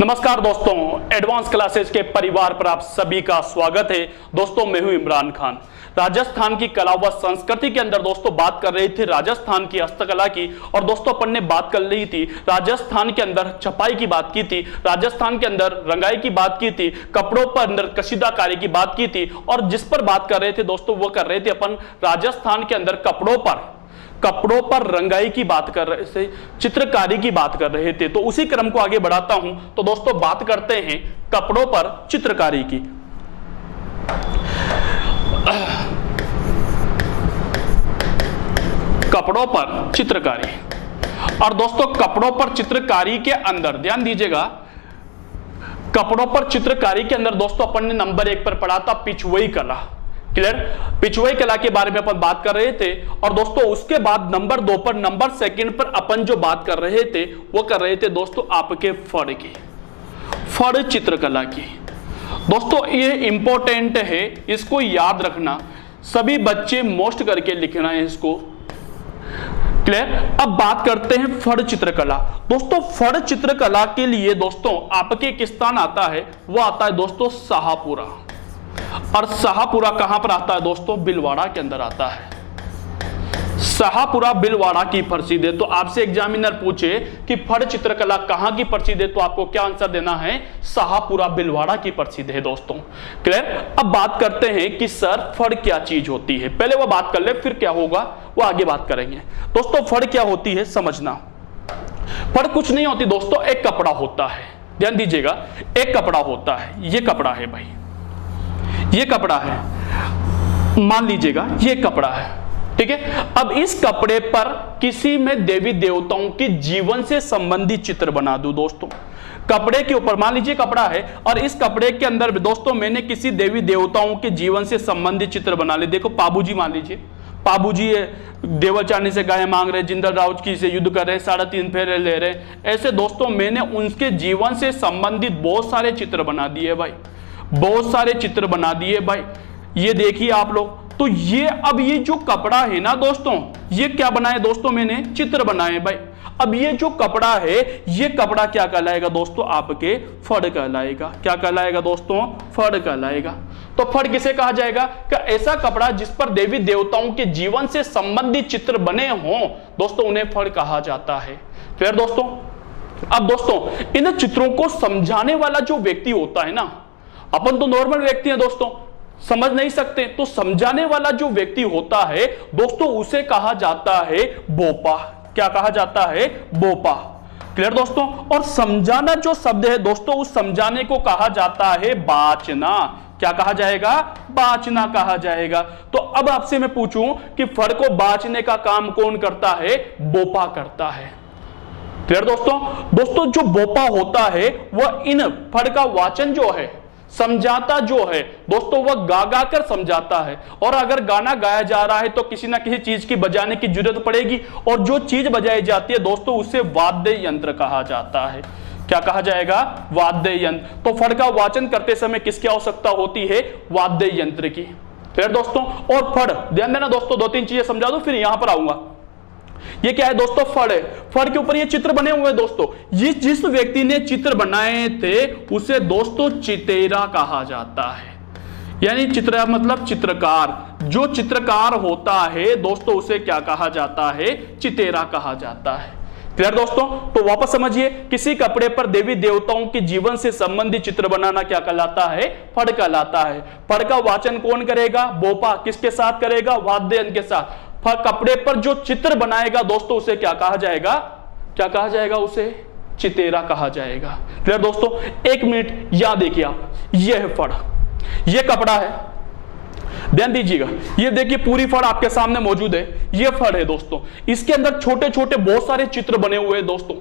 नमस्कार दोस्तों, advance classes के परिवार पर आप सभी का स्वागत है। दोस्तों मैं हूं इमरान खान। राजस्थान की कला व संस्कृति के अंदर दोस्तों बात कर रहे थे राजस्थान की हस्तकला की, और दोस्तों अपन ने बात कर ली थी राजस्थान के अंदर छपाई की बात की थी, राजस्थान के अंदर रंगाई की बात की थी, कपड़ों पर अंदर कशीदाकारी की बात की थी, और जिस पर बात कर रहे थे दोस्तों वो कर रहे थे अपन राजस्थान के अंदर कपड़ों पर रंगाई की बात कर रहे थे, चित्रकारी की बात कर रहे थे। तो उसी क्रम को आगे बढ़ाता हूं। तो दोस्तों बात करते हैं कपड़ों पर चित्रकारी की। कपड़ों पर चित्रकारी, और दोस्तों कपड़ों पर चित्रकारी के अंदर ध्यान दीजिएगा, कपड़ों पर चित्रकारी के अंदर दोस्तों अपन ने नंबर 1 पर पढ़ा था पिछुई कला। क्लियर? पिछुई कला के बारे में अपन बात कर रहे थे। और दोस्तों उसके बाद नंबर 2 पर, नंबर 2 पर अपन जो बात कर रहे थे वो कर रहे थे दोस्तों आपके फड़ की, फड़ चित्रकला की। दोस्तों ये इंपॉर्टेंट है, इसको याद रखना, सभी बच्चे मोस्ट करके लिखना है इसको। क्लियर? अब बात करते हैं फड़ चित्रकला। दोस्तों फड़ चित्रकला के लिए दोस्तों आपके किस स्थान आता है, वो आता है दोस्तों शाहपुरा। और शाहपुरा कहां पर आता है दोस्तों? भीलवाड़ा के अंदर आता है। शाहपुरा भीलवाड़ा की प्रसिद्ध है। तो आपसे एग्जामिनर पूछे कि फड़ चित्रकला कहां की प्रसिद्ध है, तो आपको क्या आंसर देना है? शाहपुरा भीलवाड़ा की प्रसिद्ध है दोस्तों। क्लियर? अब बात करते हैं कि सर फड़ क्या चीज होती है। पहले वो बात कर ले, फिर क्या होगा वो आगे बात करेंगे। दोस्तों फड़ क्या होती है समझना। फड़ कुछ नहीं होती दोस्तों, एक कपड़ा होता है। ध्यान दीजिएगा, एक कपड़ा होता है। ये कपड़ा है भाई, ये कपड़ा है, मान लीजिएगा ये कपड़ा है, ठीक है। अब इस कपड़े पर किसी में देवी देवताओं के जीवन से संबंधित चित्र बना दूं दोस्तों। कपड़े के ऊपर मान लीजिए कपड़ा है, और इस कपड़े के अंदर दोस्तों मैंने किसी देवी देवताओं के जीवन से संबंधित चित्र बना ले। देखो पाबूजी मान लीजिए, पाबूजी देवचानी से गाय मांग रहे, जिंदल राउत की से युद्ध कर रहे, 3.5 फेरे ले रहे। ऐसे दोस्तों मैंने उनके जीवन से संबंधित बहुत सारे चित्र बना दिए भाई, बहुत सारे चित्र बना दिए भाई। ये देखिए आप लोग। तो ये अब ये जो कपड़ा है ना दोस्तों, ये क्या बनाए दोस्तों? मैंने चित्र बनाए भाई। अब ये जो कपड़ा है, ये कपड़ा क्या कहलाएगा दोस्तों? आपके फड़ कहलाएगा। क्या कहलाएगा दोस्तों? फड़ कहलाएगा। तो फड़ किसे कहा जाएगा? कि ऐसा कपड़ा जिस पर देवी देवताओं के जीवन से संबंधित चित्र बने हों दोस्तों, उन्हें फड़ कहा जाता है। क्लियर दोस्तों? अब दोस्तों इन चित्रों को समझाने वाला जो व्यक्ति होता है ना, अपन तो नॉर्मल व्यक्ति हैं दोस्तों, समझ नहीं सकते, तो समझाने वाला जो व्यक्ति होता है दोस्तों उसे कहा जाता है बोपा। क्या कहा जाता है? बोपा। क्लियर दोस्तों? और समझाना जो शब्द है दोस्तों, उस समझाने को कहा जाता है बाचना। क्या कहा जाएगा? बाचना कहा जाएगा। तो अब आपसे मैं पूछूं कि फड़ को बाचने का काम कौन करता है? बोपा करता है। क्लियर दोस्तों? दोस्तों जो बोपा होता है वह इन फड़ का वाचन जो है, समझाता जो है दोस्तों, वह गा गा कर समझाता है। और अगर गाना गाया जा रहा है तो किसी ना किसी चीज की बजाने की जरूरत पड़ेगी, और जो चीज बजाई जाती है दोस्तों उसे वाद्य यंत्र कहा जाता है। क्या कहा जाएगा? वाद्य यंत्र। तो फड़ का वाचन करते समय किसकी आवश्यकता होती है? वाद्य यंत्र की। फिर दोस्तों और फड़, ध्यान देना दोस्तों, 2-3 चीजें समझा दो फिर यहां पर आऊंगा। ये क्या है दोस्तों? फड़ है। फड़ के ऊपर ये चित्र बने हुए हैं दोस्तों। ये जिस व्यक्ति ने चित्र बनाए थे उसे दोस्तों चितेरा कहा जाता है। यानी चित्र मतलब चित्रकार। जो चित्रकार होता है दोस्तों उसे क्या कहा जाता है? चितेरा कहा जाता है। क्लियर दोस्तों? तो वापस समझिए, किसी कपड़े पर देवी देवताओं के जीवन से संबंधित चित्र बनाना क्या कहलाता है? फड़ कहलाता है। फड़ का वाचन कौन करेगा? बोपा। किसके साथ करेगा? वाद्य यंत्र के साथ। कपड़े पर जो चित्र बनाएगा दोस्तों उसे क्या कहा जाएगा? क्या कहा जाएगा? उसे चितेरा कहा जाएगा। क्लियर दोस्तों? 1 मिनट याद देखिए आप, यह है फड़, यह कपड़ा है, ध्यान दीजिएगा। ये देखिए पूरी फड़ आपके सामने मौजूद है, ये फड़ है दोस्तों। इसके अंदर छोटे छोटे बहुत सारे चित्र बने हुए हैं दोस्तों।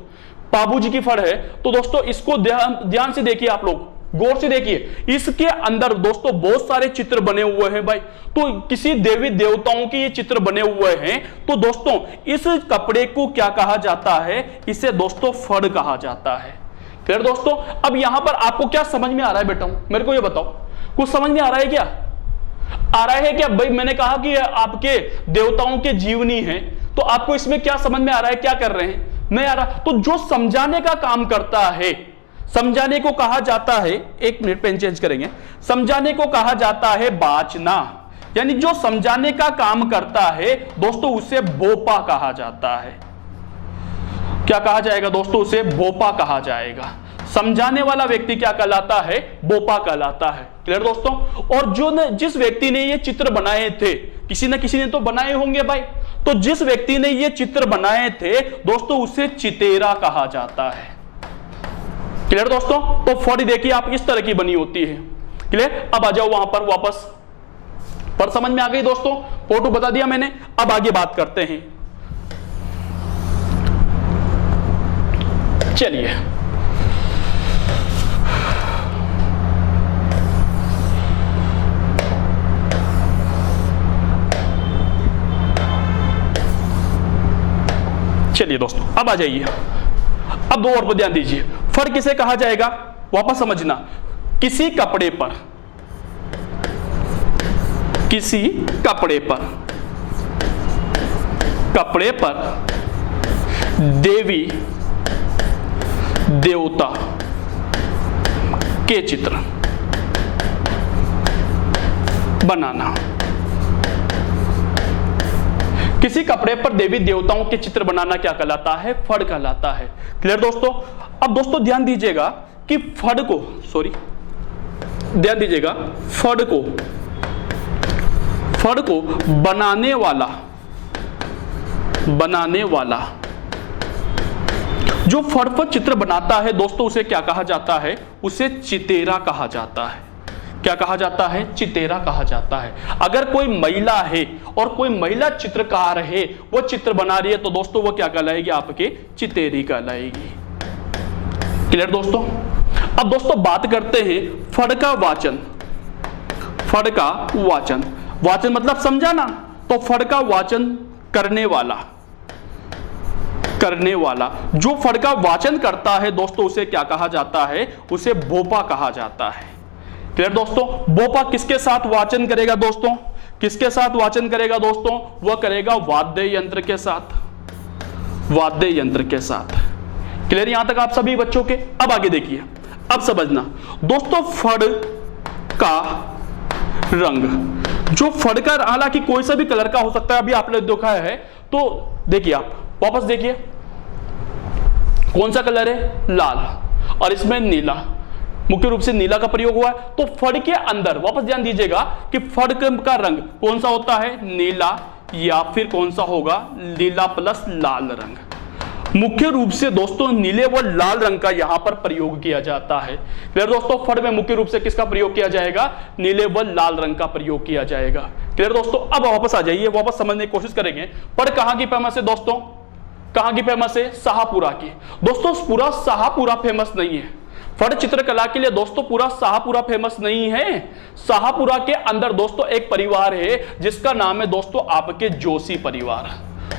बाबूजी की फड़ है, तो दोस्तों इसको ध्यान से देखिए, आप लोग गौर से देखिए। इसके अंदर दोस्तों बहुत सारे चित्र बने हुए हैं भाई। तो किसी देवी देवताओं के ये चित्र बने हुए हैं, तो दोस्तों इस कपड़े को क्या कहा जाता है? इसे दोस्तों फड़ कहा जाता है। फिर दोस्तों अब यहां पर आपको क्या समझ में आ रहा है बेटा? मेरे को ये बताओ, कुछ समझ में आ रहा है क्या? आ रहा है क्या भाई? मैंने कहा कि आपके देवताओं के जीवनी है, तो आपको इसमें क्या समझ में आ रहा है? क्या कर रहे हैं? नहीं आ रहा। तो जो समझाने का काम करता है, समझाने को कहा जाता है, एक मिनट पेन चेंज करेंगे, समझाने को कहा जाता है बाचना, यानी जो समझाने का काम करता है दोस्तों उसे बोपा कहा जाता है। क्या कहा जाएगा दोस्तों? उसे बोपा कहा जाएगा। समझाने वाला व्यक्ति क्या कहलाता है? बोपा कहलाता है। क्लियर दोस्तों? और जिस व्यक्ति ने ये चित्र बनाए थे, किसी न किसी ने तो बनाए होंगे भाई, तो जिस व्यक्ति ने ये चित्र बनाए थे दोस्तों उसे चितेरा कहा जाता है। क्लियर दोस्तों? तो फड़ देखिए आप इस तरह की बनी होती है। क्लियर? अब आ जाओ वहां पर वापस, पर समझ में आ गई दोस्तों? फोटो बता दिया मैंने, अब आगे बात करते हैं। चलिए चलिए दोस्तों अब आ जाइए, अब दो और पर ध्यान दीजिए। फड़ किसे कहा जाएगा? वापस समझना, किसी कपड़े पर, किसी कपड़े पर, कपड़े पर देवी देवता के चित्र बनाना। किसी कपड़े पर देवी देवताओं के चित्र बनाना क्या कहलाता है? फड़ कहलाता है। क्लियर दोस्तों? अब दोस्तों ध्यान दीजिएगा कि फड़ को, सॉरी ध्यान दीजिएगा, फड़ को बनाने वाला जो फड़ पर चित्र बनाता है दोस्तों उसे क्या कहा जाता है? उसे चितेरा कहा जाता है। क्या कहा जाता है? चितेरा कहा जाता है। अगर कोई महिला है और कोई महिला चित्रकार है, वो चित्र बना रही है तो दोस्तों वो क्या कहलाएगी? आपके चितेरी कहलाएगी। क्लियर दोस्तों? अब दोस्तों बात करते हैं फड़ का वाचन। फड़ का वाचन, वाचन मतलब समझा ना? तो फड़ का वाचन करने वाला जो फड़ का वाचन करता है दोस्तों उसे क्या कहा जाता है? उसे बोपा कहा जाता है। क्लियर दोस्तों? बोपा किसके साथ वाचन करेगा दोस्तों? किसके साथ वाचन करेगा दोस्तों? वह करेगा वाद्य यंत्र के साथ, वाद्य यंत्र के साथ। क्लियर यहां तक आप सभी बच्चों के? अब आगे देखिए, अब समझना दोस्तों, फड़ का रंग, जो फड़ का, हालांकि कोई सा भी कलर का हो सकता है, अभी आपने देखा है, तो देखिए आप वापस देखिए, कौन सा कलर है? लाल, और इसमें नीला, मुख्य रूप से नीला का प्रयोग हुआ है। तो फड़ के अंदर वापस ध्यान दीजिएगा कि फड़ का रंग कौन सा होता है? नीला, या फिर कौन सा होगा? नीला प्लस लाल रंग। मुख्य रूप से दोस्तों नीले व लाल रंग का यहां पर प्रयोग किया जाता है। क्लियर दोस्तों? फड़ में मुख्य रूप से किसका प्रयोग किया जाएगा? नीले व लाल रंग का प्रयोग किया जाएगा। क्लियर दोस्तों? अब वापस आ जाइए, वापस समझने की कोशिश करेंगे। फड़ कहां की फेमस है दोस्तों? कहां की फेमस है? शाहपुरा की। दोस्तों पूरा शाहपुरा फेमस नहीं है। फड़ चित्रकला के लिए दोस्तों पूरा शाहपुरा फेमस नहीं है। शाहपुरा के अंदर दोस्तों एक परिवार है जिसका नाम है दोस्तों आपके जोशी परिवार।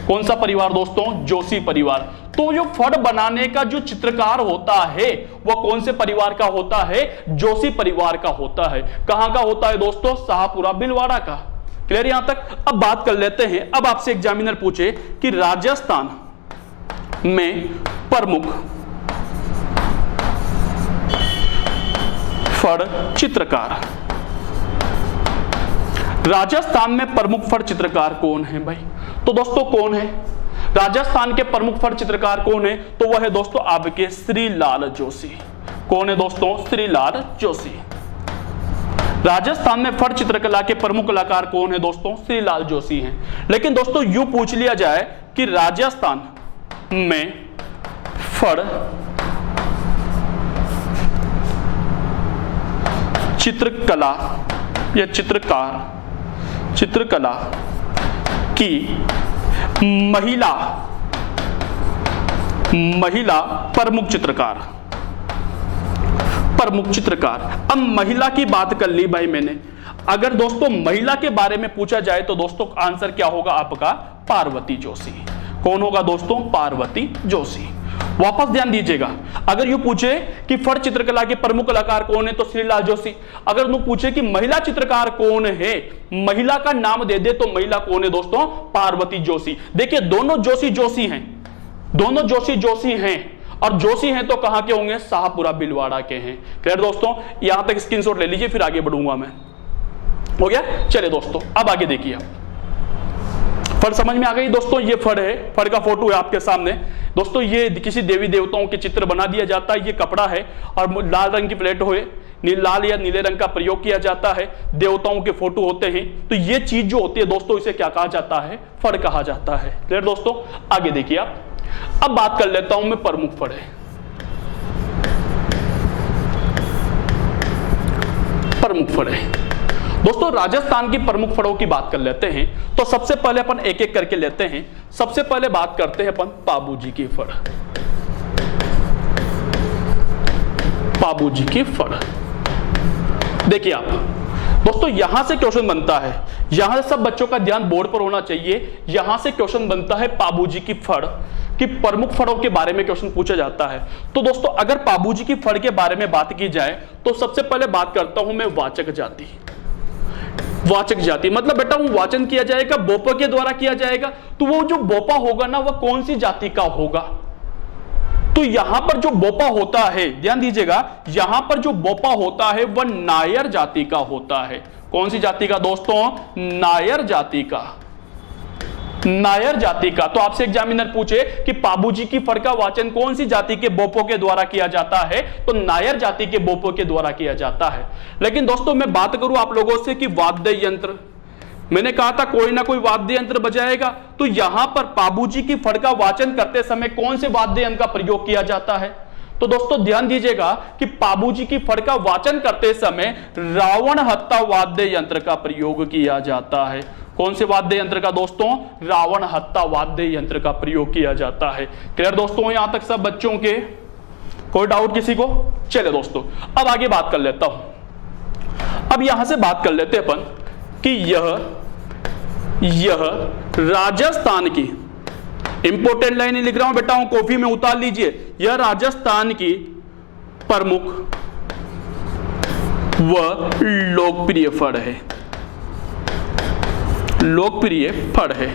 कौन सा परिवार दोस्तों? जोशी परिवार। तो जो फड़ बनाने का जो चित्रकार होता है वह कौन से परिवार का होता है? जोशी परिवार का होता है। कहां का होता है दोस्तों? शाहपुरा भिलवाड़ा का। क्लियर यहां तक? अब बात कर लेते हैं, अब आपसे एग्जामिनर पूछे कि राजस्थान में प्रमुख फड़ चित्रकार, राजस्थान में प्रमुख फड़ चित्रकार कौन है भाई? तो दोस्तों कौन है राजस्थान के प्रमुख फड़ चित्रकार? कौन है? तो वह है दोस्तों आपके श्रीलाल जोशी। कौन है दोस्तों? श्रीलाल जोशी। राजस्थान में फड़ चित्रकला के प्रमुख कलाकार कौन है दोस्तों? श्रीलाल जोशी हैं। लेकिन दोस्तों यूं पूछ लिया जाए कि राजस्थान में फड़ चित्रकला या चित्रकला की महिला प्रमुख चित्रकार। अब महिला की बात कर ली भाई मैंने। अगर दोस्तों महिला के बारे में पूछा जाए तो दोस्तों आंसर क्या होगा आपका? पार्वती जोशी। कौन होगा दोस्तों? पार्वती जोशी। वापस ध्यान दीजिएगा, अगर यूं पूछे कि फड़ चित्रकला के प्रमुख कलाकार कौन है तो श्रीलाल जोशी। अगर यूं पूछे कि महिला चित्रकार कौन है, महिला का नाम दे दे तो महिला कौन है दोस्तों? पार्वती जोशी। देखिए दोनों जोशी जोशी हैं, दोनों जोशी जोशी हैं। और जोशी हैं तो कहां के होंगे, शाहपुरा भिलवाड़ा के हैं। क्लियर दोस्तों, यहां तक स्क्रीनशॉट ले लीजिए, फिर आगे बढ़ूंगा मैं। हो गया, चलिए दोस्तों अब आगे देखिए। फड़ समझ में आ गई दोस्तों, ये फड़ है, फड़ का फोटो है आपके सामने दोस्तों। ये किसी देवी देवताओं के चित्र बना दिया जाता है, ये कपड़ा है और लाल रंग की प्लेट हो, लाल या नीले रंग का प्रयोग किया जाता है, देवताओं के फोटो होते हैं। तो ये चीज जो होती है दोस्तों, इसे क्या कहा जाता है, फड़ कहा जाता है। क्लियर दोस्तों, आगे देखिए आप। अब बात कर लेता हूं मैं प्रमुख फड़ है, प्रमुख फड़ है दोस्तों। राजस्थान की प्रमुख फड़ों की बात कर लेते हैं तो सबसे पहले अपन एक एक करके लेते हैं। सबसे पहले बात करते हैं अपन पाबूजी की फड़, पाबूजी की फड़। देखिए आप दोस्तों, यहां से क्वेश्चन बनता है, यहां से सब बच्चों का ध्यान बोर्ड पर होना चाहिए। यहां से क्वेश्चन बनता है पाबूजी की फड़ कि प्रमुख फड़ों के बारे में क्वेश्चन पूछा जाता है। तो दोस्तों अगर पाबूजी की फड़ के बारे में बात की जाए तो सबसे पहले बात करता हूं मैं वाचक जाति। वाचक जाति मतलब बेटा वो वाचन किया जाएगा बोपा के द्वारा किया जाएगा, तो वो जो बोपा होगा ना वह कौन सी जाति का होगा। तो यहां पर जो बोपा होता है, ध्यान दीजिएगा, यहां पर जो बोपा होता है वह नायर जाति का होता है। कौन सी जाति का दोस्तों, नायर जाति का, नायर जाति का। तो आपसे एग्जामिनर पूछे कि पाबूजी की फड़ का वाचन कौन सी जाति के बोपों के द्वारा किया जाता है, तो नायर जाति के बोपों के द्वारा किया जाता है। लेकिन दोस्तों मैं बात करूं आप लोगों से कि वाद्य यंत्र, मैंने कहा था कोई ना कोई वाद्य यंत्र बजाएगा, तो यहां पर पाबूजी की फड़ का वाचन करते समय कौन से वाद्य यंत्र का प्रयोग किया जाता है। तो दोस्तों ध्यान दीजिएगा कि पाबूजी की फड़ का वाचन करते समय रावण हत्ता वाद्य यंत्र का प्रयोग किया जाता है। कौन से वाद्य यंत्र का दोस्तों, रावण हत्ता वाद्य यंत्र का प्रयोग किया जाता है। क्लियर दोस्तों, यहां तक सब बच्चों के, कोई डाउट किसी को। चले दोस्तों अब आगे बात कर लेता हूं। अब यहां से बात कर लेते अपन कि यह राजस्थान की, इंपोर्टेंट लाइन लिख रहा हूं बेटा, कॉपी में उतार लीजिए, यह राजस्थान की प्रमुख व लोकप्रिय फड़ है, लोकप्रिय फड़ है।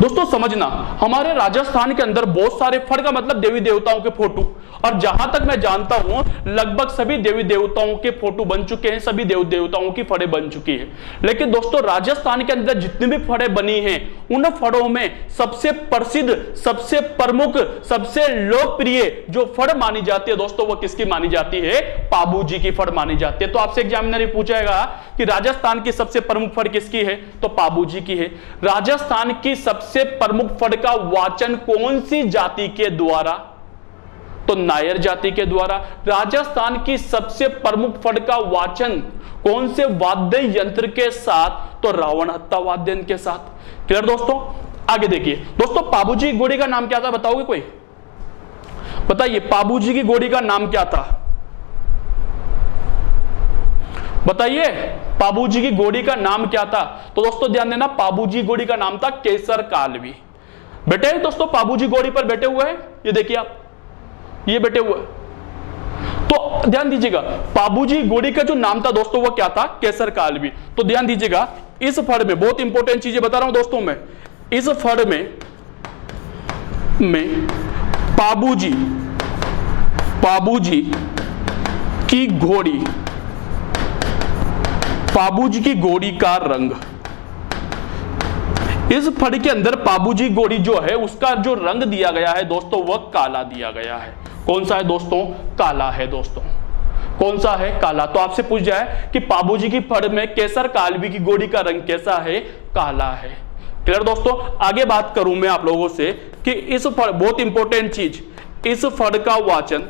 दोस्तों समझना, हमारे राजस्थान के अंदर बहुत सारे फड़ का मतलब देवी देवताओं के फोटो, और जहां तक मैं जानता हूं लगभग सभी देवी देवताओं के फोटो बन चुके हैं, सभी देवी देवताओं की फड़े बन चुकी है। लेकिन दोस्तों राजस्थान के अंदर जितनी भी फड़े बनी हैं उन फड़ों में सबसे प्रसिद्ध, सबसे प्रमुख, सबसे लोकप्रिय जो फड़ मानी जाती है दोस्तों, वो किसकी मानी जाती है, पाबूजी की फड़ मानी जाती है। तो आपसे एग्जामिनर पूछेगा कि राजस्थान की सबसे प्रमुख फड़ किसकी है, तो पाबूजी की है। राजस्थान की सबसे प्रमुख फड़ का वाचन कौन सी जाति के द्वारा, तो नायर जाति के द्वारा। राजस्थान की सबसे प्रमुख फड़ का वाचन कौन से वाद्य यंत्र के साथ, तो रावण हत्ता वाद्य यंत्र के साथ। क्लियर दोस्तों, आगे देखिए दोस्तों, पाबूजी की घोड़ी का नाम क्या था, बताओगे कोई, बताइए पाबूजी की घोड़ी का नाम क्या था, बताइए पाबूजी की घोड़ी का नाम क्या था। तो दोस्तों ध्यान देना, पाबूजी घोड़ी का नाम था केसर कालवी। बेटे दोस्तों पाबूजी घोड़ी पर बैठे हुए हैं, ये देखिए आप, ये बैठे हुए। तो ध्यान दीजिएगा, पाबूजी घोड़ी का जो नाम था दोस्तों वो क्या था, केसर कालवी। तो ध्यान दीजिएगा, इस फड़ में बहुत इंपॉर्टेंट चीजें बता रहा हूं दोस्तों मैं, इस फड़ में पाबूजी की घोड़ी, पाबूजी की घोड़ी का रंग, इस फड़ के अंदर पाबूजी घोड़ी जो है उसका जो रंग दिया गया है दोस्तों वह काला दिया गया है। कौन सा है दोस्तों, काला है दोस्तों। कौन सा है, काला। तो आपसे पूछ जाए कि पाबूजी की फड़ में केसर कालवी की घोड़ी का रंग कैसा है, काला है। क्लियर दोस्तों, आगे बात करूं मैं आप लोगों से कि इस फड़, बहुत इंपॉर्टेंट चीज, इस फड़ का वाचन,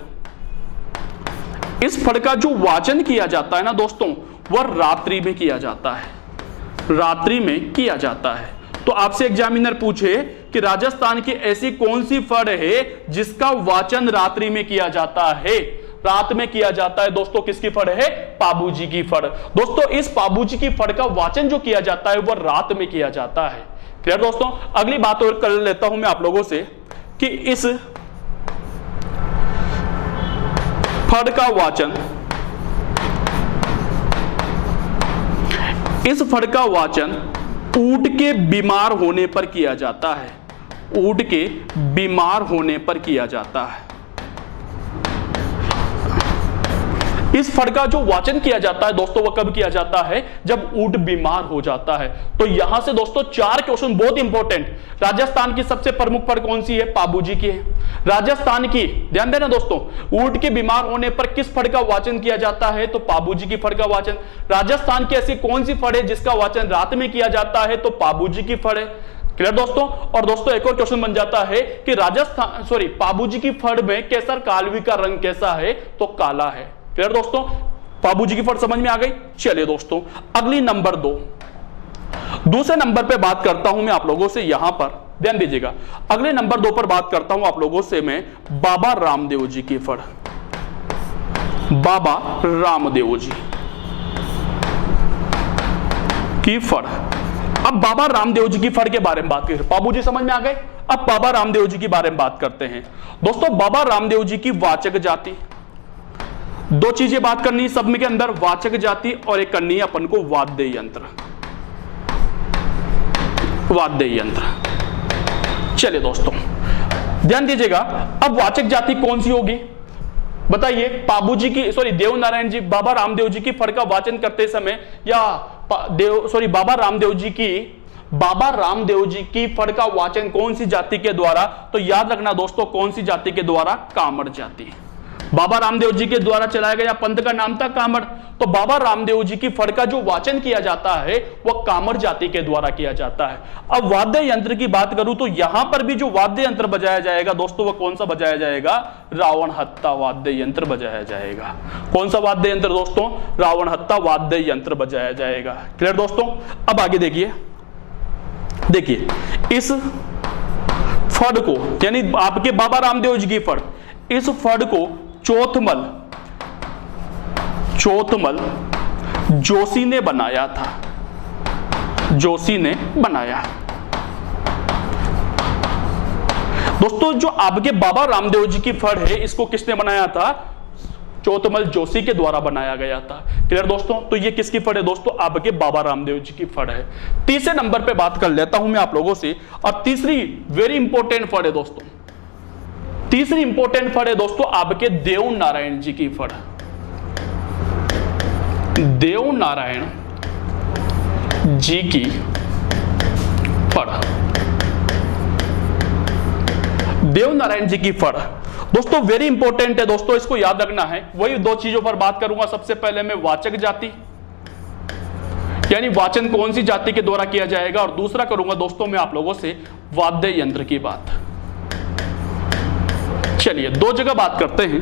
इस फड़ का जो वाचन किया जाता है ना दोस्तों वह रात्रि में किया जाता है, रात्रि में किया जाता है। तो आपसे एग्जामिनर पूछे कि राजस्थान की ऐसी कौन सी फड़ है जिसका वाचन रात्रि में किया जाता है, रात में किया जाता है दोस्तों, किसकी फड़ है, पाबूजी की फड़। दोस्तों इस पाबूजी की फड़ का वाचन जो किया जाता है वह रात में किया जाता है। क्लियर दोस्तों, अगली बात और कर लेता हूं मैं आप लोगों से कि इस फड़ का वाचन, इस फड़ का वाचन ऊंट के बीमार होने पर किया जाता है। ऊंट के बीमार होने पर किया जाता है। इस फड़ का जो वाचन किया जाता है दोस्तों, वह कब किया जाता है? जब ऊंट बीमार हो जाता है। तो यहां से दोस्तों 4 क्वेश्चन बहुत इंपॉर्टेंट। राजस्थान की सबसे प्रमुख फड़ कौन सी है? पाबूजी की है। राजस्थान की, ध्यान देना दोस्तों, ऊंट के बीमार होने पर किस फड़ का वाचन किया जाता है? तो पाबूजी की फड़ का वाचन। राजस्थान की ऐसी कौन सी फड़ है जिसका वाचन रात में किया जाता है? तो पाबूजी की फड़ है। क्लियर दोस्तों? और दोस्तों एक और क्वेश्चन बन जाता है कि पाबूजी की फड़ में केसर कालवी का रंग कैसा है? तो काला है। क्लियर दोस्तों? पाबूजी की फड़ समझ में आ गई। चलिए दोस्तों अगली नंबर 2, दूसरे नंबर पे बात करता हूं मैं आप लोगों से। यहां पर ध्यान दीजिएगा, अगले नंबर 2 पर बात करता हूं आप लोगों से मैं बाबा रामदेव जी की फड़। बाबा रामदेव जी की फड़। अब बाबा रामदेव जी की फड़ के बारे में बात करें। पाबूजी समझ में आ गए। अब बाबा रामदेव जी के बारे में बात करते हैं दोस्तों। बाबा रामदेव जी की वाचक जाति, 2 चीजें बात करनी है सब में के अंदर, वाचक जाति और एक करनी है अपन को वाद्य यंत्र। वाद्य यंत्र। चलिए दोस्तों ध्यान दीजिएगा, अब वाचक जाति कौन सी होगी बताइए? पाबूजी की देव नारायण जी, बाबा रामदेव जी की फड़ का वाचन करते समय, या बाबा रामदेव जी की फड़ का वाचन कौन सी जाति के द्वारा? तो याद रखना दोस्तों, कौन सी जाति के द्वारा? कामड़ जाति। बाबा रामदेव जी के द्वारा चलाया गया पंथ का नाम था कामड़। तो बाबा रामदेव जी की फड़ का जो वाचन किया जाता है वह कामड़ जाति के द्वारा किया जाता है। अब वाद्य यंत्र की बात करूं तो यहां पर भी जो वाद्य यंत्र बजाया जाएगा दोस्तों, वह कौन सा बजाया जाएगा? रावण हत्ता वाद्य यंत्र बजाया जाएगा। कौन सा वाद्य यंत्र दोस्तों? रावण हत्ता वाद्य यंत्र बजाया जाएगा। क्लियर दोस्तों? अब आगे देखिए, इस फड़ को, यानी आपके बाबा रामदेव जी की फड़, इस फड़ को चौथमल जोशी ने बनाया था। जोशी ने बनाया। दोस्तों जो आपके बाबा रामदेव जी की फड़ है, इसको किसने बनाया था? चौथमल जोशी के द्वारा बनाया गया था। क्लियर दोस्तों? तो ये किसकी फड़ है दोस्तों? आपके बाबा रामदेव जी की फड़ है। तीसरे नंबर पे बात कर लेता हूं मैं आप लोगों से, और तीसरी वेरी इंपॉर्टेंट फड़ है दोस्तों। तीसरी इंपॉर्टेंट फड़ है दोस्तों आपके देव नारायण जी की फड़। देव नारायण जी की फड़। देव नारायण जी की फड़ दोस्तों वेरी इंपॉर्टेंट है दोस्तों, इसको याद रखना है। वही 2 चीजों पर बात करूंगा। सबसे पहले मैं वाचक जाति, यानी वाचन कौन सी जाति के द्वारा किया जाएगा, और दूसरा करूंगा दोस्तों मैं आप लोगों से वाद्य यंत्र की बात। चलिए 2 जगह बात करते हैं।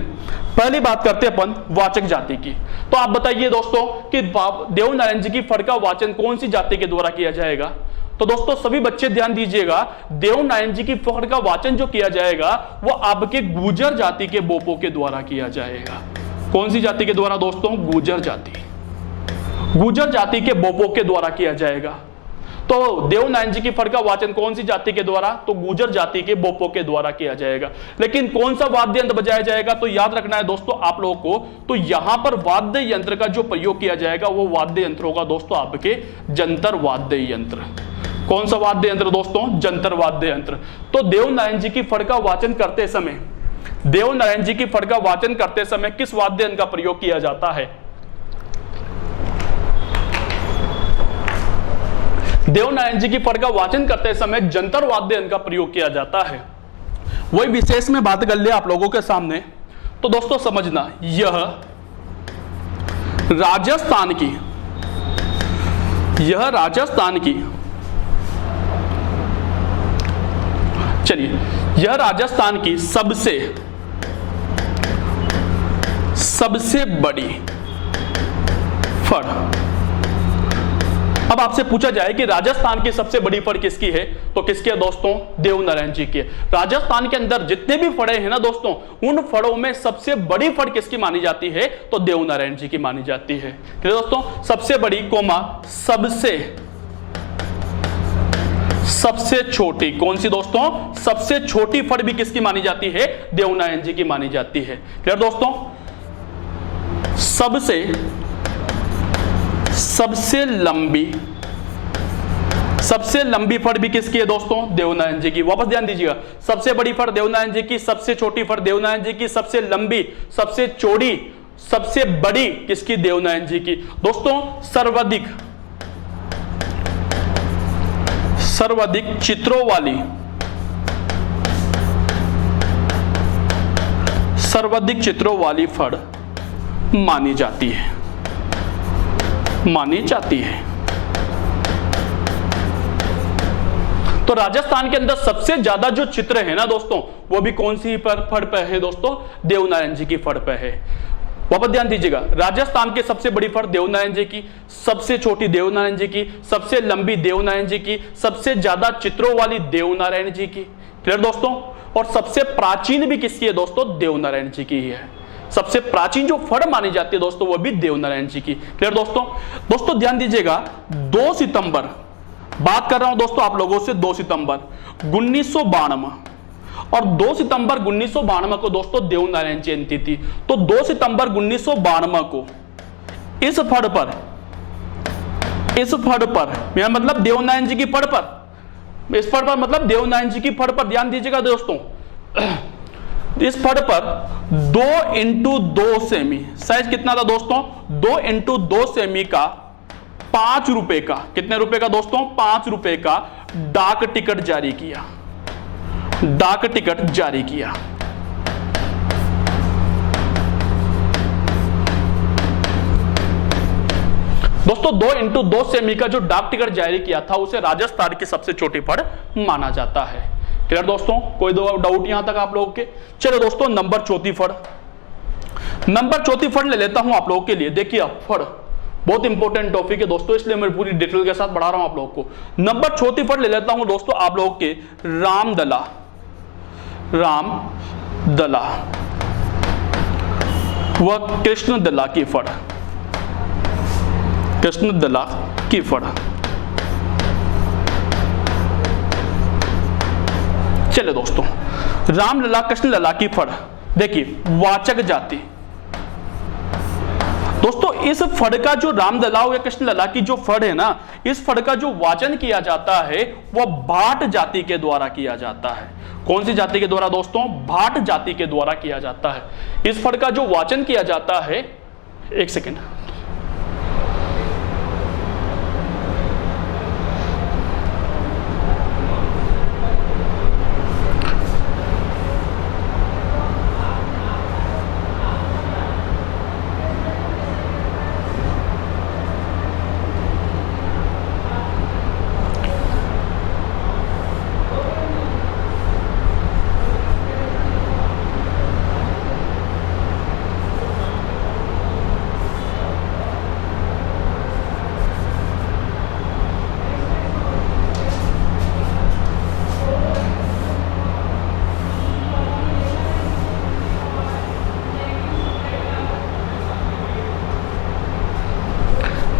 पहली बात करते हैं अपन वाचक जाति की। तो आप बताइए दोस्तों कि देव नारायण जी की फड़ का वाचन कौन सी जाति के द्वारा किया जाएगा? तो दोस्तों सभी बच्चे ध्यान दीजिएगा, देव नारायण जी की फड़ का वाचन जो किया जाएगा वो आपके गुर्जर जाति के बोपों के द्वारा किया जाएगा। कौन सी जाति के द्वारा दोस्तों? गुर्जर जाति। गुर्जर जाति के बोपों के द्वारा किया जाएगा। तो देव नारायण जी की फड़ का वाचन कौन सी जाति के द्वारा? तो गुर्जर जाति के बोपों के द्वारा किया जाएगा। लेकिन कौन सा वाद्य यंत्र बजाया जाएगा? तो याद रखना है दोस्तों आप लोगों को, तो यहां पर वाद्य यंत्र का जो प्रयोग किया जाएगा वो वाद्य यंत्र होगा दोस्तों आपके जंतर वाद्य यंत्र। कौन सा वाद्य यंत्र दोस्तों? जंतर वाद्य यंत्र। तो देव नारायण जी की फड़ का वाचन करते समय, देव नारायण जी की फड़ का वाचन करते समय किस वाद्य यंत्र का प्रयोग किया जाता है? देव नारायण जी की फड़ का वाचन करते समय जंतर वाद्य यंत्र का प्रयोग किया जाता है। वही विशेष में बात कर ले आप लोगों के सामने। तो दोस्तों समझना, यह राजस्थान की चलिए यह राजस्थान की सबसे बड़ी फड़। अब आपसे पूछा जाए कि राजस्थान की सबसे बड़ी फड़ किसकी है, तो किसकी है दोस्तों? देव नारायण जी की। राजस्थान के अंदर जितने भी फड़े हैं ना दोस्तों, उन फड़ों में सबसे बड़ी फड़ किसकी मानी जाती है? तो देव नारायण जी की मानी जाती है। ठीक है दोस्तों? सबसे बड़ी सबसे छोटी कौन सी दोस्तों? सबसे छोटी फड़ भी किसकी मानी जाती है? देव नारायण जी की मानी जाती है। क्लियर दोस्तों? सबसे लंबी सबसे लंबी फड़ भी किसकी है दोस्तों? देवनारायण जी की। वापस ध्यान दीजिएगा, सबसे बड़ी फड़ देवनारायण जी की, सबसे छोटी फड़ देवनारायण जी की, सबसे लंबी, सबसे चौड़ी, सबसे बड़ी किसकी? देवनारायण जी की। दोस्तों सर्वाधिक चित्रों वाली, सर्वाधिक चित्रों वाली फड़ मानी जाती है, मानी जाती है। तो राजस्थान के अंदर सबसे ज्यादा जो चित्र है ना दोस्तों, वो भी कौन सी फड़ पे है दोस्तों? देवनारायण जी की फड़ पे है। वापस ध्यान दीजिएगा, राजस्थान की सबसे बड़ी फड़ देवनारायण जी की, सबसे छोटी देवनारायण जी की, सबसे लंबी देवनारायण जी की, सबसे ज्यादा चित्रों वाली देवनारायण जी की। क्लियर दोस्तों? और सबसे प्राचीन भी किसकी है दोस्तों? देवनारायण जी की ही है। सबसे प्राचीन जो फड़ मानी जाती है दोस्तों, वो भी देवनारायण जी की। क्लियर दोस्तों? दोस्तों ध्यान दीजिएगा, 2 सितंबर, बात कर रहा हूं दोस्तों आप लोगों से 2 सितंबर 1992 और 2 सितंबर 1992 को दोस्तों देवनारायण जयंती थी। तो 2 सितंबर 1992 को इस फड़ पर मेरा मतलब देवनारायण जी की फड़ पर, इस फड़ पर मतलब देवनारायण जी की फड़ पर ध्यान दीजिएगा दोस्तों, इस फड़ पर 2x2 सेमी, साइज कितना था दोस्तों? 2x2 सेमी का 5 रुपए का, कितने रुपए का दोस्तों? 5 रुपए का डाक टिकट जारी किया, डाक टिकट जारी किया। दोस्तों 2x2 सेमी का जो डाक टिकट जारी किया था, उसे राजस्थान की सबसे छोटी फड़ माना जाता है। क्लियर दोस्तों? कोई डाउट यहां तक आप लोगों के? चलो दोस्तों नंबर 4 फड़, नंबर 4 फड़ ले लेता हूं आप लोगों के लिए। देखिए फड़ बहुत इंपॉर्टेंट टॉपिक है दोस्तों, इसलिए मैं पूरी डिटेल के साथ बढ़ा रहा हूं आप लोगों को। नंबर 4 फड़ ले लेता हूं दोस्तों आप लोगों के, रामदला, रामदला व कृष्णदला की फड़, कृष्णदला की फड़। चलिए दोस्तों, रामलला कृष्णलला की फड़। देखिए वाचक जाति दोस्तों, इस फड़ का जो रामदला या कृष्णलला की जो फड़ है ना, इस फड़ का जो वाचन किया जाता है वह भाट जाति के द्वारा किया जाता है। कौन सी जाति के द्वारा दोस्तों? भाट जाति के द्वारा किया जाता है। इस फड़ का जो वाचन किया जाता है, एक सेकेंड,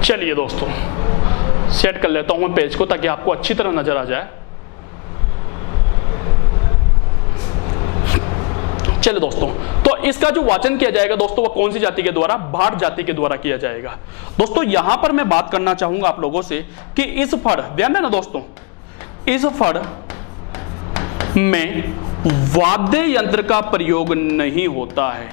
चलिए दोस्तों सेट कर लेता हूं मैं पेज को, ताकि आपको अच्छी तरह नजर आ जाए। चलिए दोस्तों, तो इसका जो वाचन किया जाएगा दोस्तों, वो कौन सी जाति के द्वारा? भाट जाति के द्वारा किया जाएगा। दोस्तों यहां पर मैं बात करना चाहूंगा आप लोगों से कि इस फड़, ध्यान देना दोस्तों, इस फड़ में वाद्य यंत्र का प्रयोग नहीं होता है,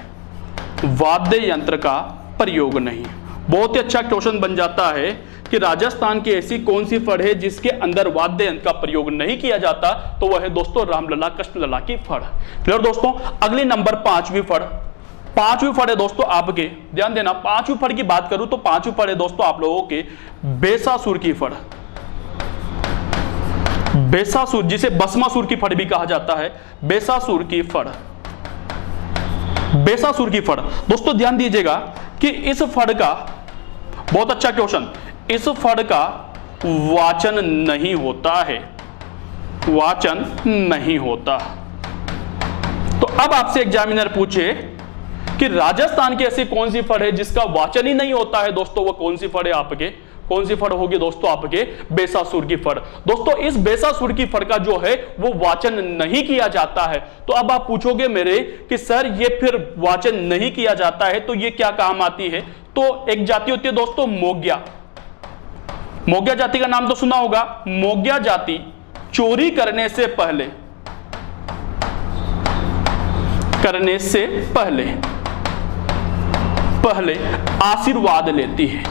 वाद्य यंत्र का प्रयोग नहीं। बहुत ही अच्छा क्वेश्चन बन जाता है कि राजस्थान की ऐसी कौन सी फड़ है जिसके अंदर वाद्य यंत्र का प्रयोग नहीं किया जाता? तो वह है दोस्तों रामलला कृष्णलला की फड़। क्लियर दोस्तों? अगली नंबर 5वीं फड़, 5वीं फड़ है दोस्तों आपके, ध्यान देना, 5वीं फड़ की बात करूं तो 5वीं फड़ है दोस्तों आप लोगों के बेसासुर की फड़। बेसासुर, जिसे भस्मासुर की फड़ भी कहा जाता है, बेसासुर की फड़, बेसासुर की फड़। दोस्तों ध्यान दीजिएगा कि इस फड़ का, बहुत अच्छा क्वेश्चन, इस फड़ का वाचन नहीं होता है, वाचन नहीं होता। तो अब आपसे एग्जामिनर पूछे कि राजस्थान की ऐसी कौन सी फड़ है जिसका वाचन ही नहीं होता है दोस्तों, वो कौन सी फड़ है आपके? कौन सी फड़ होगी दोस्तों आपके? बेसासुर की फड़। दोस्तों इस बेसासुर की फड़ का जो है वो वाचन नहीं किया जाता है। तो अब आप पूछोगे मेरे कि सर ये फिर वाचन नहीं किया जाता है तो ये क्या काम आती है? तो एक जाति होती है दोस्तों मोग्या, मोग्या जाति का नाम तो सुना होगा। मोग्या जाति चोरी करने से पहले आशीर्वाद लेती है।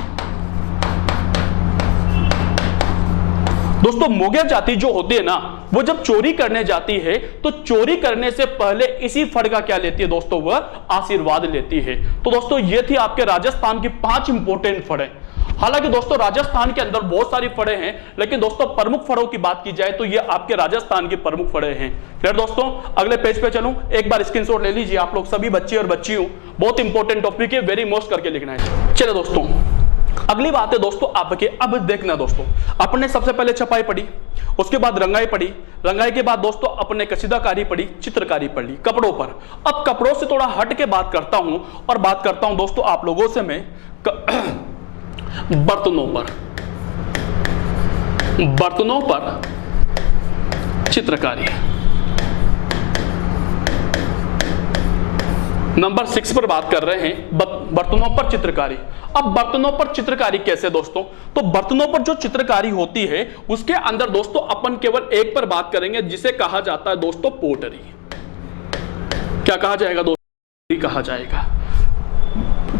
दोस्तों मोग्या जाति जो होती है ना, वो जब चोरी करने जाती है तो चोरी करने से पहले इसी फड़ का क्या लेती है दोस्तों, वह आशीर्वाद लेती है। तो दोस्तों ये थी आपके राजस्थान की 5 इंपॉर्टेंट फड़ें। हालांकि दोस्तों राजस्थान के अंदर बहुत सारी फड़े हैं, लेकिन दोस्तों प्रमुख फड़ों की बात की जाए तो ये आपके राजस्थान की प्रमुख फड़े हैं। क्लियर दोस्तों, अगले पेज पे चलूं, एक बार स्क्रीनशॉट ले लीजिए आप लोग सभी बच्चे और बच्चियों, बहुत इंपॉर्टेंट टॉपिक है, वेरी मोस्ट करके लिखना है। चलो दोस्तों अगली बात है दोस्तों आपके, अब देखना दोस्तों, अपने सबसे पहले छपाई पढ़ी, उसके बाद रंगाई पढ़ी, रंगाई के बाद दोस्तों अपने कसीदाकारी पढ़ी, चित्रकारी पढ़ी कपड़ों पर। अब कपड़ों से थोड़ा हट के बात करता हूं और बात करता हूं दोस्तों आप लोगों से मैं बर्तनों पर चित्रकारी। नंबर 6 पर बात कर रहे हैं बर्तनों पर चित्रकारी। अब बर्तनों पर चित्रकारी कैसे दोस्तों, तो बर्तनों पर जो चित्रकारी होती है उसके अंदर दोस्तों अपन केवल एक पर बात करेंगे जिसे कहा जाता है दोस्तों पोटरी। क्या कहा जाएगा दोस्तों, कहा जाएगा,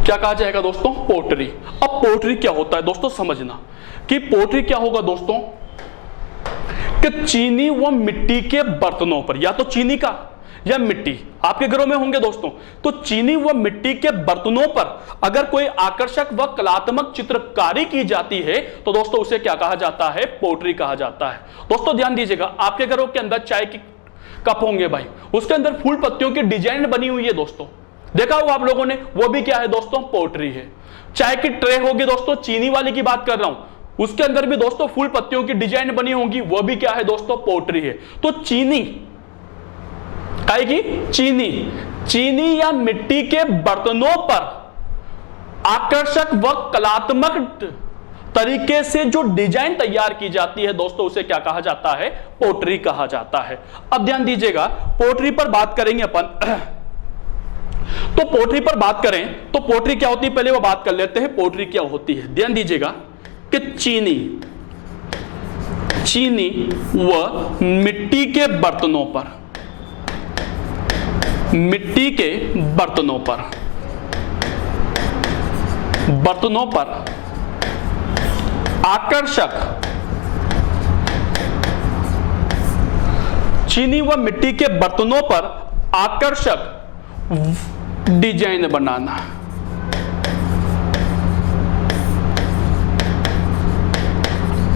क्या कहा जाएगा दोस्तों, पोटरी। अब पोटरी क्या होता है दोस्तों, समझना कि पोटरी क्या होगा दोस्तों, कि चीनी व मिट्टी के बर्तनों पर, या तो चीनी का या मिट्टी आपके घरों में होंगे दोस्तों, तो चीनी व मिट्टी के बर्तनों पर अगर कोई आकर्षक व कलात्मक चित्रकारी की जाती है तो दोस्तों उसे क्या कहा जाता है, पोटरी कहा जाता है। दोस्तों ध्यान दीजिएगा, आपके घरों के अंदर चाय की कप होंगे भाई, उसके अंदर फूल पत्तियों की डिजाइन बनी हुई है दोस्तों, देखा होगा आप लोगों ने, वो भी क्या है दोस्तों, पोटरी है। चाय की ट्रे होगी दोस्तों, चीनी वाली की बात कर रहा हूं, उसके अंदर भी दोस्तों फूल पत्तियों की डिजाइन बनी होगी, वो भी क्या है दोस्तों, पोटरी है। तो चीनी आएगी, चीनी या मिट्टी के बर्तनों पर आकर्षक व कलात्मक तरीके से जो डिजाइन तैयार की जाती है दोस्तों उसे क्या कहा जाता है, पोटरी कहा जाता है। अब ध्यान दीजिएगा, पोटरी पर बात करेंगे अपन, तो पोटरी पर बात करें तो पोटरी क्या होती है, पहले वो बात कर लेते हैं पोटरी क्या होती है। ध्यान दीजिएगा कि चीनी व मिट्टी के बर्तनों पर, बर्तनों पर आकर्षक, चीनी व मिट्टी के बर्तनों पर आकर्षक डिजाइन बनाना।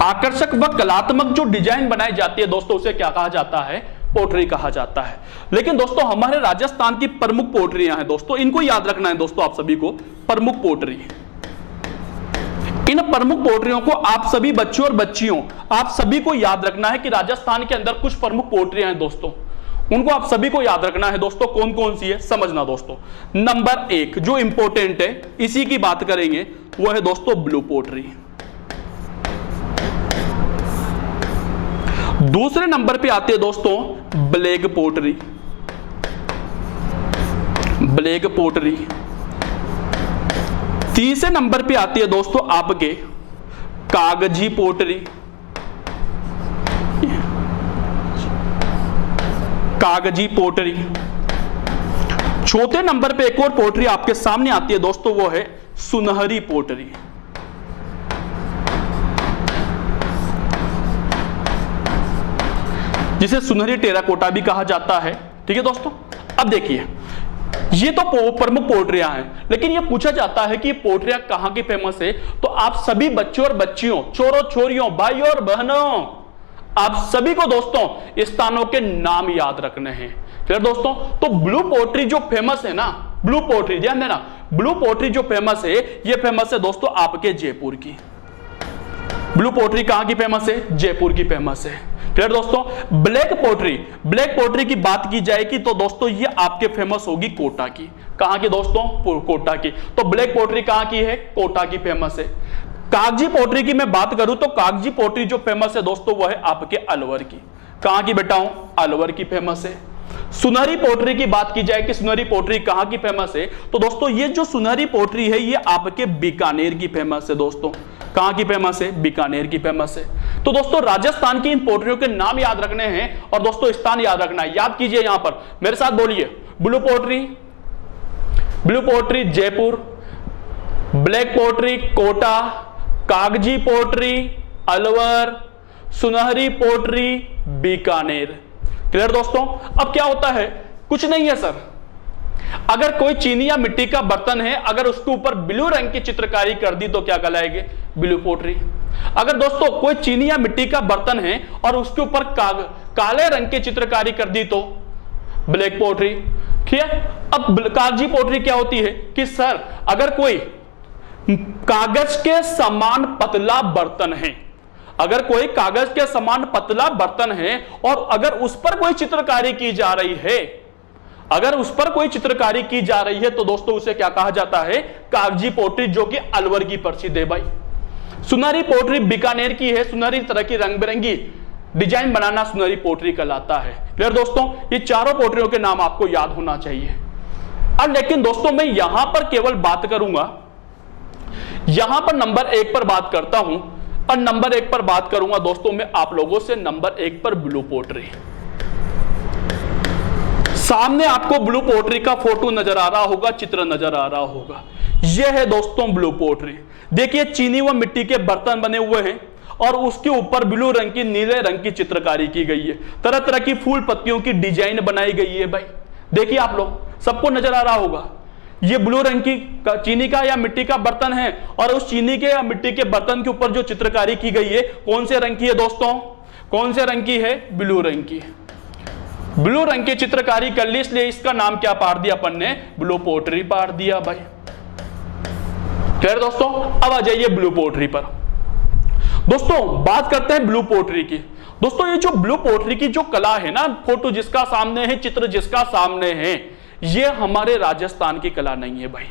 आकर्षक व कलात्मक जो डिजाइन बनाई जाती है दोस्तों उसे क्या कहा जाता है, पोटरी कहा जाता है। लेकिन दोस्तों हमारे राजस्थान की प्रमुख पोटरियां हैं दोस्तों, इनको याद रखना है दोस्तों आप सभी को, प्रमुख पोटरी। इन प्रमुख पोटरियों को आप सभी बच्चों और बच्चियों, आप सभी को याद रखना है कि राजस्थान के अंदर कुछ प्रमुख पोटरियां हैं दोस्तों, उनको आप सभी को याद रखना है दोस्तों। कौन कौन सी है समझना दोस्तों। नंबर 1 जो इंपॉर्टेंट है, इसी की बात करेंगे, वो है दोस्तों ब्लू पोटरी। दूसरे नंबर पे आती है दोस्तों ब्लैक पोटरी, तीसरे नंबर पे आती है दोस्तों आपके कागजी पोटरी, चौथे नंबर पे एक और पोटरी आपके सामने आती है दोस्तों, वो है सुनहरी पोटरी। जिसे सुनहरी टेराकोटा भी कहा जाता है। ठीक है दोस्तों, अब देखिए ये तो प्रमुख पोटरियां हैं, लेकिन ये पूछा जाता है कि ये पोटरियां कहां की फेमस है, तो आप सभी बच्चों और बच्चियों, चोरों छोरियों, भाइयों और बहनों, आप सभी को दोस्तों स्थानों के नाम याद रखने हैं। क्लियर दोस्तों, तो ब्लू पोटरी जो फेमस है ना, ब्लू पोटरी ध्यान देना, ब्लू पोटरी जो फेमस है, ये फेमस है दोस्तों आपके जयपुर की। ब्लू पोटरी कहां की फेमस है, जयपुर की फेमस है। क्लियर दोस्तों, ब्लैक पोटरी की बात की जाएगी तो दोस्तों ये आपके फेमस होगी कोटा की। कहां की दोस्तों, कोटा की। तो ब्लैक पोटरी कहां की है, कोटा की फेमस है। कागजी पोटरी की मैं बात करूं तो कागजी पोटरी जो फेमस है दोस्तों वो है आपके अलवर की। कहां की बेटाओं, अलवर की फेमस है। सुनहरी पोट्री की बात की जाए कि सुनहरी पोट्री कहां की फेमस है, तो दोस्तों ये जो सुनहरी पोट्री है ये आपके बीकानेर की फेमस है। दोस्तों कहां की फेमस है? बीकानेर की फेमस है। तो दोस्तों राजस्थान की इन पोट्रियों के नाम याद रखने हैं और दोस्तों स्थान याद रखना है। याद कीजिए, यहां पर मेरे साथ बोलिए, blue pottery Jaipur, black pottery Kota, कागजी पोट्री अलवर, सुनहरी पोट्री बीकानेर। क्लियर दोस्तों? अब क्या होता है, कुछ नहीं है सर, अगर कोई चीनी या मिट्टी का बर्तन है, अगर उसके ऊपर ब्लू रंग की चित्रकारी कर दी तो क्या कहलाएगी? Blue pottery. अगर दोस्तों कोई चीनी या मिट्टी का बर्तन है और उसके ऊपर काले रंग की चित्रकारी कर दी तो ब्लैक पोट्री। ठीक है। अब कागजी पोट्री क्या होती है कि सर अगर कोई कागज के समान पतला बर्तन है, अगर कोई कागज के समान पतला बर्तन है और अगर उस पर कोई चित्रकारी की जा रही है, अगर उस पर कोई चित्रकारी की जा रही है तो दोस्तों उसे क्या कहा जाता है? कागजी पोट्री, जो कि अलवर की प्रसिद्ध है भाई। सुनहरी पोट्री बीकानेर की है, सुनहरी तरह की रंग बिरंगी डिजाइन बनाना सुनहरी पोट्री कहलाता है। क्लियर दोस्तों? ये चारों पोट्रियों के नाम आपको याद होना चाहिए। अब लेकिन दोस्तों मैं यहां पर केवल बात करूंगा, यहां पर नंबर 1 पर बात करता हूं और नंबर 1 पर बात करूंगा दोस्तों मैं आप लोगों से नंबर 1 पर ब्लू पोट्री। सामने आपको ब्लू पोट्री का फोटो नजर आ रहा होगा, चित्र नजर आ रहा होगा। यह है दोस्तों ब्लू पोट्री। देखिए चीनी व मिट्टी के बर्तन बने हुए हैं और उसके ऊपर ब्लू रंग की, नीले रंग की चित्रकारी की गई है, तरह तरह की फूल पत्तियों की डिजाइन बनाई गई है भाई। देखिए आप लोग, सबको नजर आ रहा होगा, ये ब्लू रंग की चीनी का या मिट्टी का बर्तन है और उस चीनी के या मिट्टी के बर्तन के ऊपर जो चित्रकारी की गई है कौन से रंग की है दोस्तों? कौन से रंग की है? ब्लू रंग की। ब्लू रंग की चित्रकारी कर ली, इसलिए इसका नाम क्या पाड़ दिया अपन ने? ब्लू पोट्री पाड़ दिया भाई। क्लियर दोस्तों? अब आ जाइए ब्लू पोट्री पर। दोस्तों बात करते हैं ब्लू पोट्री की। दोस्तों ये जो ब्लू पोट्री की जो कला है ना, फोटो जिसका सामने है, चित्र जिसका सामने है, ये हमारे राजस्थान की कला नहीं है भाई।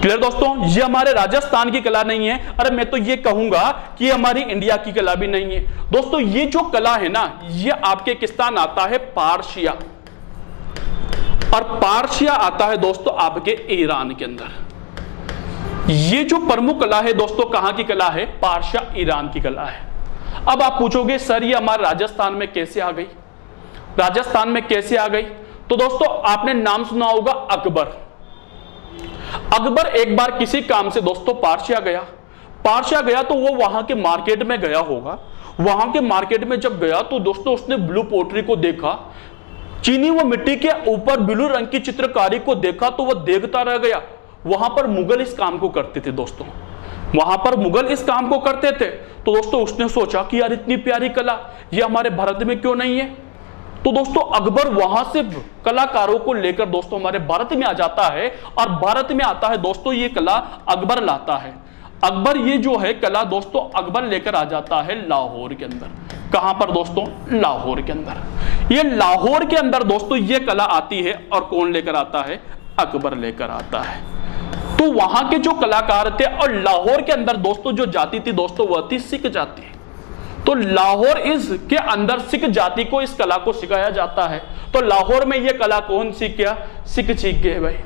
क्लियर दोस्तों? ये हमारे राजस्थान की कला नहीं है। अरे मैं तो ये कहूंगा कि हमारी इंडिया की कला भी नहीं है। दोस्तों ये जो कला है ना, ये आपके किस्तान आता है पारसिया, और पारसिया आता है दोस्तों आपके ईरान के अंदर। ये जो प्रमुख कला है दोस्तों, कहां की कला है? पारसिया ईरान की कला है। अब आप पूछोगे सर ये हमारे राजस्थान में कैसे आ गई? राजस्थान में कैसे आ गई? तो दोस्तों आपने नाम सुना होगा अकबर। अकबर एक बार किसी काम से दोस्तों पारसिया गया तो वो वहां के मार्केट में गया होगा। वहां के मार्केट में जब गया तो दोस्तों उसने ब्लू पोट्री को देखा, चीनी व मिट्टी के ऊपर ब्लू रंग की चित्रकारी को देखा तो वह देखता रह गया। वहां पर मुगल इस काम को करते थे दोस्तों, वहां पर मुगल इस काम को करते थे। तो दोस्तों उसने सोचा कि यार इतनी प्यारी कला ये हमारे भारत में क्यों नहीं है? तो दोस्तों अकबर वहां से कलाकारों को लेकर दोस्तों हमारे भारत में आ जाता है, और भारत में आता है दोस्तों ये कला अकबर लाता है। अकबर ये जो है कला दोस्तों अकबर लेकर आ जाता है लाहौर के अंदर। कहां पर दोस्तों? लाहौर के अंदर। ये लाहौर के अंदर दोस्तों ये कला आती है, और कौन लेकर आता है? अकबर लेकर आता है। तो वहां के जो कलाकार थे, और लाहौर के अंदर दोस्तों जो जाति थी दोस्तों वह थी सिख जाति। तो लाहौर के अंदर सिख जाति को इस कला को सिखाया जाता है। तो लाहौर में यह कला कौन सीख गया? सिख सीख गए भाई।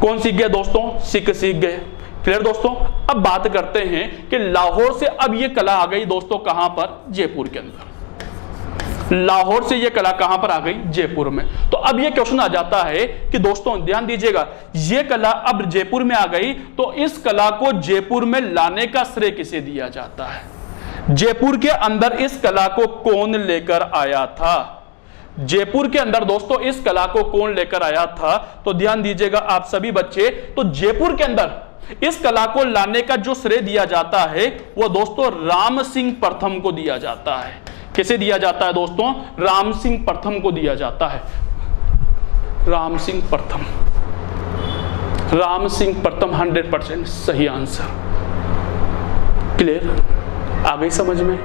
कौन सीख गया दोस्तों? सिख सीख गए। क्लियर दोस्तों? अब बात करते हैं कि लाहौर से अब यह कला आ गई दोस्तों कहां पर? जयपुर के अंदर। लाहौर से यह कला कहां पर आ गई? जयपुर में। तो अब यह क्वेश्चन आ जाता है कि दोस्तों ध्यान दीजिएगा, यह कला अब जयपुर में आ गई तो इस कला को जयपुर में लाने का श्रेय किसे दिया जाता है? जयपुर के अंदर इस कला को कौन लेकर आया था? जयपुर के अंदर दोस्तों इस कला को कौन लेकर आया था? तो ध्यान दीजिएगा आप सभी बच्चे, तो जयपुर के अंदर इस कला को लाने का जो श्रेय दिया जाता है वो दोस्तों राम सिंह प्रथम को दिया जाता है। किसे दिया जाता है दोस्तों? राम सिंह प्रथम को दिया जाता है। राम सिंह प्रथम, राम सिंह प्रथम 100% सही आंसर। क्लियर? आ गई समझ में?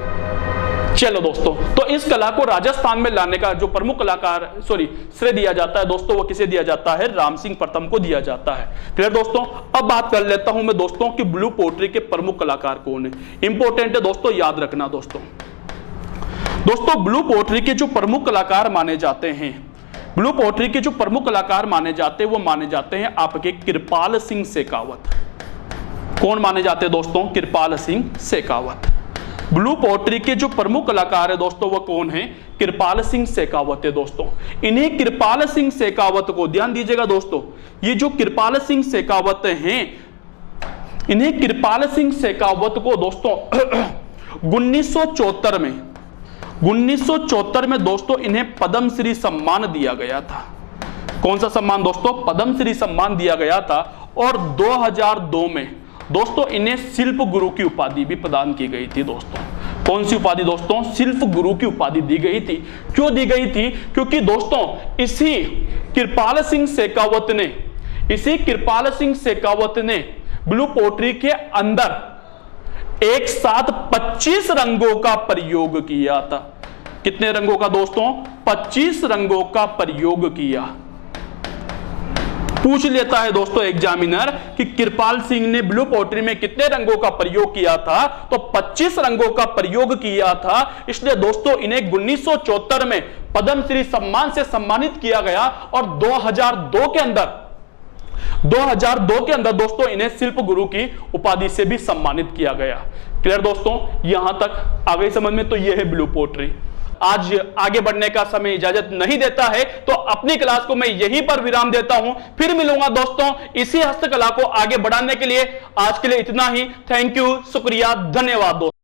चलो दोस्तों, तो इस कला को राजस्थान में लाने का जो प्रमुख कलाकार श्रेय दिया जाता है दोस्तों वो किसे दिया जाता है? राम सिंह प्रथम को दिया जाता है। क्लियर दोस्तों? अब बात कर लेता हूं मैं दोस्तों कि ब्लू पोट्री के प्रमुख कलाकार कौन है। इंपॉर्टेंट है दोस्तों, याद रखना दोस्तों। दोस्तों ब्लू पोएट्री के जो प्रमुख कलाकार माने जाते हैं, ब्लू पोएट्री के जो प्रमुख कलाकार माने जाते हैं वो माने जाते हैं आपके कृपाल सिंह शेखावत। कौन माने जाते हैं दोस्तों? कृपाल सिंह शेखावत। ब्लू पोएट्री के जो प्रमुख कलाकार है दोस्तों वो कौन है? कृपाल सिंह शेखावत है दोस्तों। इन्हीं कृपाल सिंह शेखावत को, ध्यान दीजिएगा दोस्तों, ये जो कृपाल सिंह शेखावत हैं, इन्हीं कृपाल सिंह शेखावत को दोस्तों 1974 में दोस्तों इन्हें पद्मश्री सम्मान दिया गया था। कौन सा सम्मान दोस्तों? पद्मश्री सम्मान दिया गया था। और 2002 में दोस्तों इन्हें शिल्प गुरु की उपाधि भी प्रदान की गई थी दोस्तों। कौन सी उपाधि दोस्तों? शिल्प गुरु की उपाधि दी गई थी। क्यों दी गई थी? क्योंकि दोस्तों इसी कृपाल सिंह शेखावत ने ब्लू पोएट्री के अंदर एक साथ 25 रंगों का प्रयोग किया था। कितने रंगों का दोस्तों? 25 रंगों का प्रयोग किया। पूछ लेता है दोस्तों एग्जामिनर कि कृपाल सिंह ने ब्लू पोएट्री में कितने रंगों का प्रयोग किया था, तो 25 रंगों का प्रयोग किया था। इसलिए दोस्तों इन्हें 1974 में पद्मश्री सम्मान से सम्मानित किया गया और 2002 के अंदर दोस्तों इन्हें शिल्प गुरु की उपाधि से भी सम्मानित किया गया। क्लियर दोस्तों? यहां तक आ गई समझ में? तो यह है ब्लू पोएट्री। आज आगे बढ़ने का समय इजाजत नहीं देता है तो अपनी क्लास को मैं यहीं पर विराम देता हूं। फिर मिलूंगा दोस्तों इसी हस्तकला को आगे बढ़ाने के लिए। आज के लिए इतना ही। थैंक यू, शुक्रिया, धन्यवाद दोस्तों।